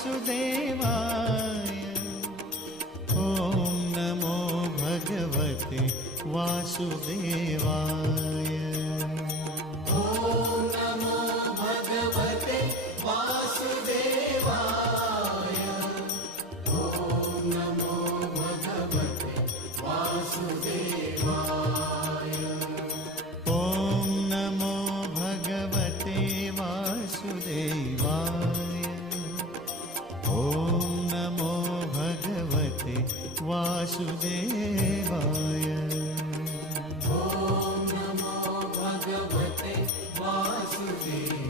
वासुदेवाय। ॐ नमो भगवते वासुदेवाय। ॐ नमो भगवते वासुदेवाय। ॐ नमो भगवते वासुदेवाय। ॐ नमो भगवते वासुदेवाय। ॐ नमो भगवते वासुदेवाय। ॐ नमो भगवते वासुदेवाय।